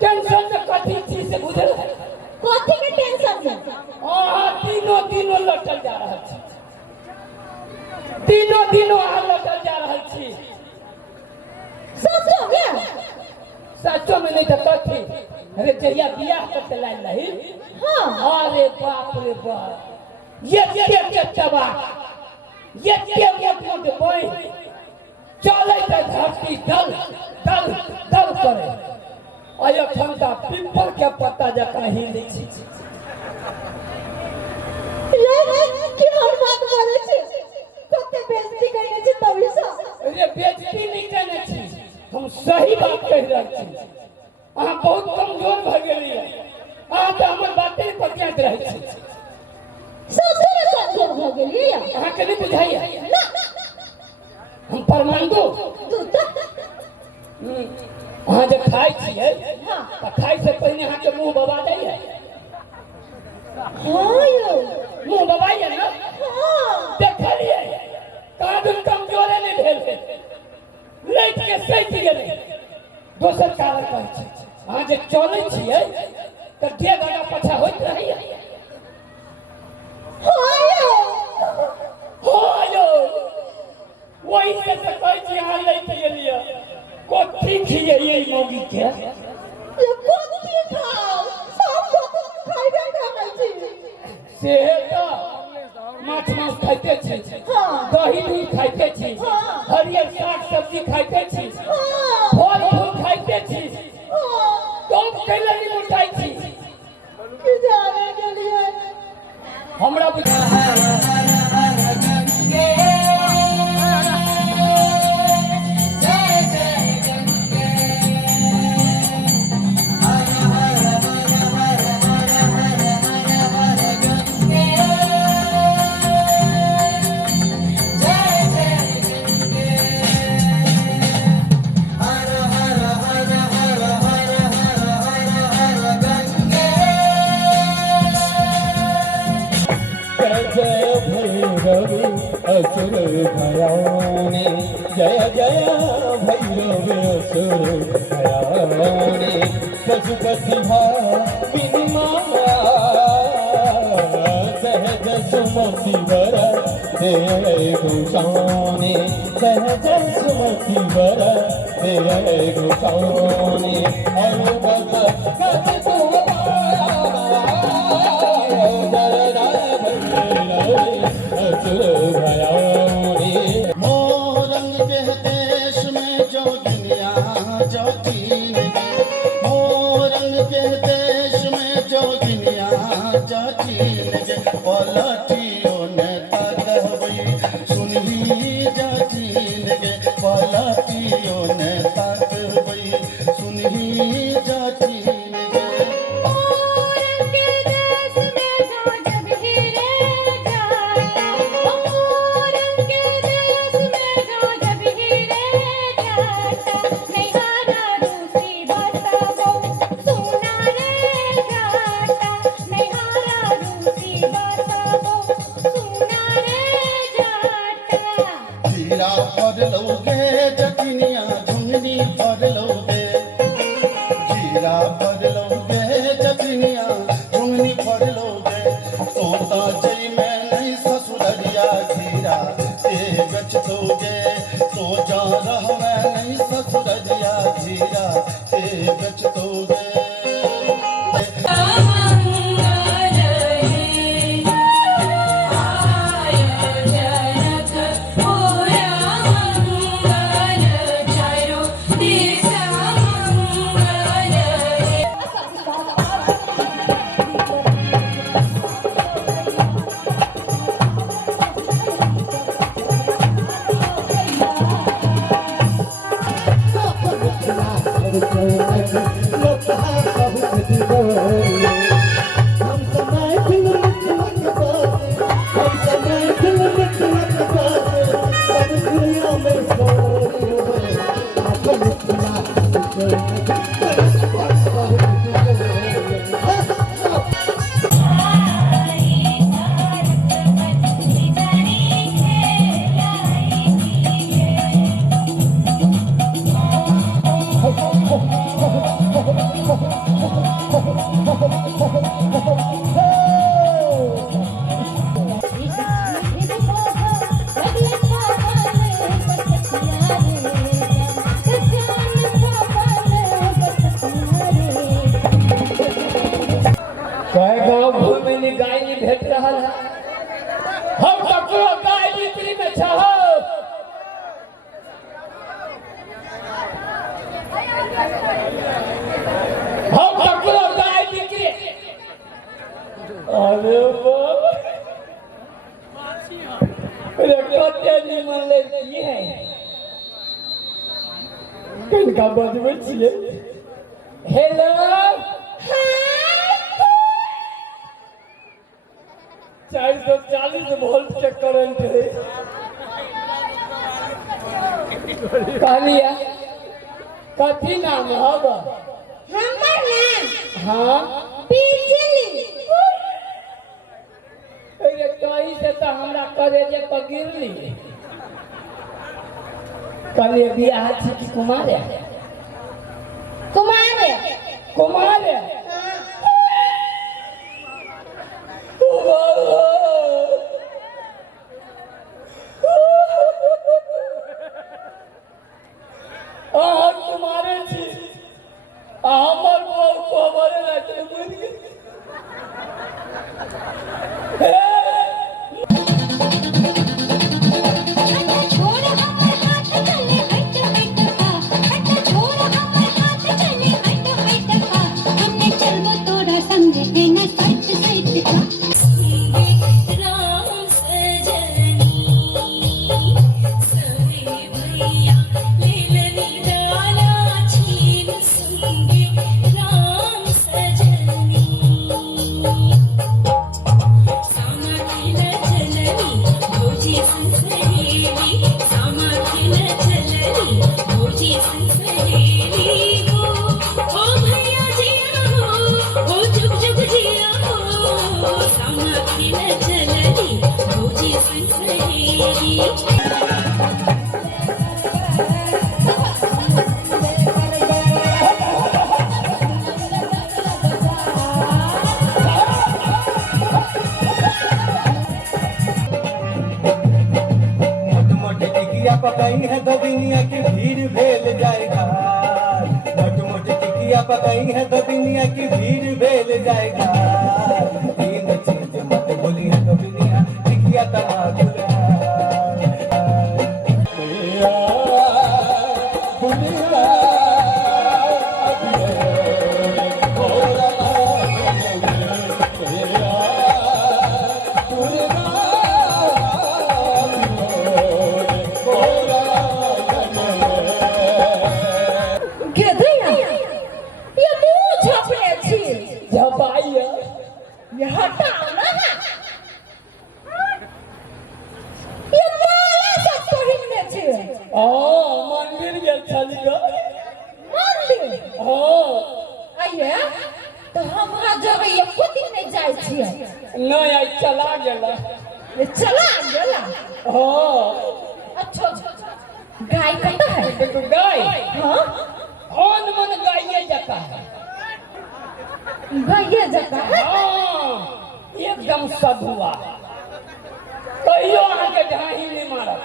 Tension में कथी चीज से बुझल है? कथी के टेंशन में? तीनों दिनों लौटल जा रहा छी, तीनों दिनों आ लौटल जा रहा छी। सच हो गया? सचो में नहीं तो कथी? अरे जहिया बियाह करते लाइन नहीं। हाँ। अरे बाप रे बाप, ये चबा, ये मोट बोई चले तो धरती दल दल दल करे। और अखन का पीपल के पत्ता जका हिली छी। कि हम बात बोले छी, कते बेइज्जती करे छी तभी से। अरे बेइज्जती नहीं करने छी, हम सही बात कह रहे छी। अहाँ बहुत कमजोर भ गेलिए, अहाँ तो हमर बाते पर ध्यान रहे छी। सबसे कमजोर हो गेलिए अहाँ के नहीं बुझाइए ना? हम प्रमाण दो। अहाँ जब खाई छिए, तो खाई से पहले अहाँ के मुंह बबा जाइए। हाँ यो मुंह बबाइए ना? हाँ। देखलिए कहाँ दिन कमजोरे नहीं भेल है, लेट के सैत गेले। दोसर कारण कहै छी, अहाँ जे चलै छिए तो डेढ़ घंटा पछा होइत रहैए। हाँ यो वही से कहै छी अहाँ लैत गेलिए। कथी खिए ये मोगी के? ये कथी खाओ? सब कथी खाइबे करै छी? से तो माछ मांस खाइते छी, दही दूध खाइते छी, हरियर साग सब्जी खाइते छी, फल फूल खाइते छी, कम कैले नहीं उठाई छी। कि जाने के लिए हमरा बुझा असुर भयाने, जय जय भैरव असुर भयाने। पशुपति भाविनी माया, सहज सुमति वर दे गोसाने, सहज सुमति वर दे गोसाने। अनुगत गत मोरंग के देश में जोगिनिया जोगिन गे, मोरंग के देश में जोगिनिया जोगिन गे। पलटियों ने तकबई सुनही जोगिन गे, पलटियों ने तकबई सुनही जोगिन गे। जीरा पर लोगे जकिनिया झुंगनी पर लोगे, जीरा पर लोगे जकिनिया झुंगनी पर लोगे। तोता जई में नहीं ससुररिया जीरा से गच दोगे, तो जा रह में नहीं ससुररिया जीरा से गच दोगे। रहल है हम ककरो गाय बिक्री में छहो हम ककरो गाय बिक्री अरे बाबा अरे कते निमन लड़की है कनका बजबै छियै हेलो 440 वोल्ट के करंट है कहलिया कथी नाम हब हमर नाम हाँ बिजली अरे कहीं से तो हमरा करेजे पर गिरली कहलिए बियाह छी कि कुमार है कुमार कुमार है कुमारे छी हमर बहू को हमारे रास्ते बुझ गई पकाई है तो दुनिया की भीड़ भेल जाएगा मोटी मोटी टिकिया पकाई है तो दुनिया की भीड़ भेल जाएगा तीन चीज मत बोली है तो दुनिया टिकिया तमाकुला मंदिर गेल छली मंदिर हाँ तो हमरा जगह एको दिन नहीं जाय छियै नहीं आई चला गेला ये चला गेला हाँ अच्छा गाय कत है देखो गाय हाँ कौन मन गाये जका है गाय जका है हाँ एकदम सधुआ कहियो आके ढाही नहीं मारा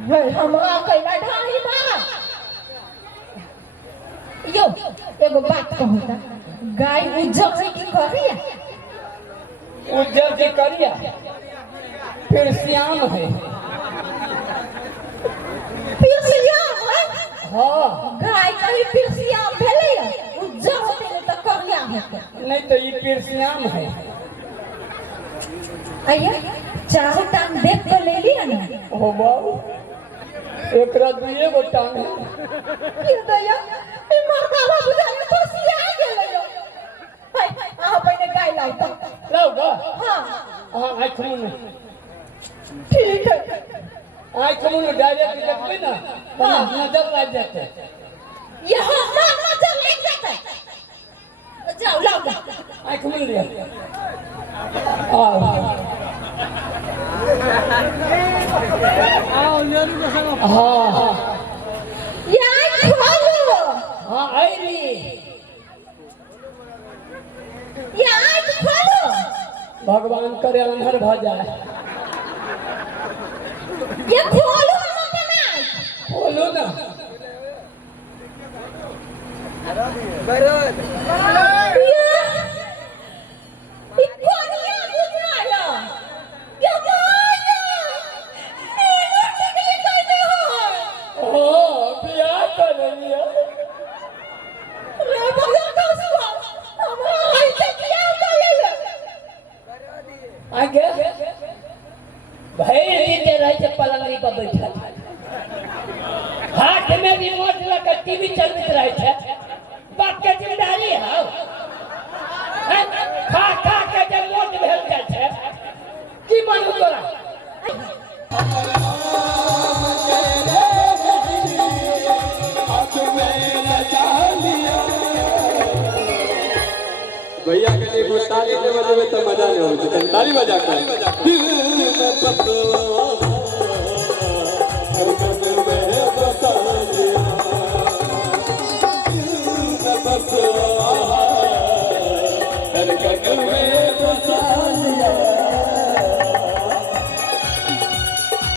भाई हमरा कैला ढाही मार यो एगो बात कहूं ता गाय उज्जर से की करिया उज्जर के करिया फिर श्याम है फिर श्याम है हाँ गाय कहीं फिर श्याम भेले उज्जर होते तो करिया होते नहीं तो ये फिर श्याम है आइए चाहो टांग देख कर ले लिया ना हो बाबू एक रात दुए गो टांग क्यों दया ई मरदा बाबू जाने फसिया गेल यो हाय आ पहले गाय लाओ लाओ गा हां हां आँख मुन ठीक है आँख मुन डायरेक्ट देखबे ना हाँ। नजर लग जाते यहाँ नजर लग जाता है जाओ लाओ आँख मुन लिया आओ हाँ हाँ यार खोलो हाँ आईली यार खोलो भगवान करे अंधर भ जाए ये खोलो मत ना बोलो ना ये कोनिया बुझाया भैया के लिए कोई ताली नहीं बजेबे तो मजा नहीं होते तनी ताली बजा कर दिल में बसवा हर कदम में बसा लिया दिल में बसवा हर कदम में बसा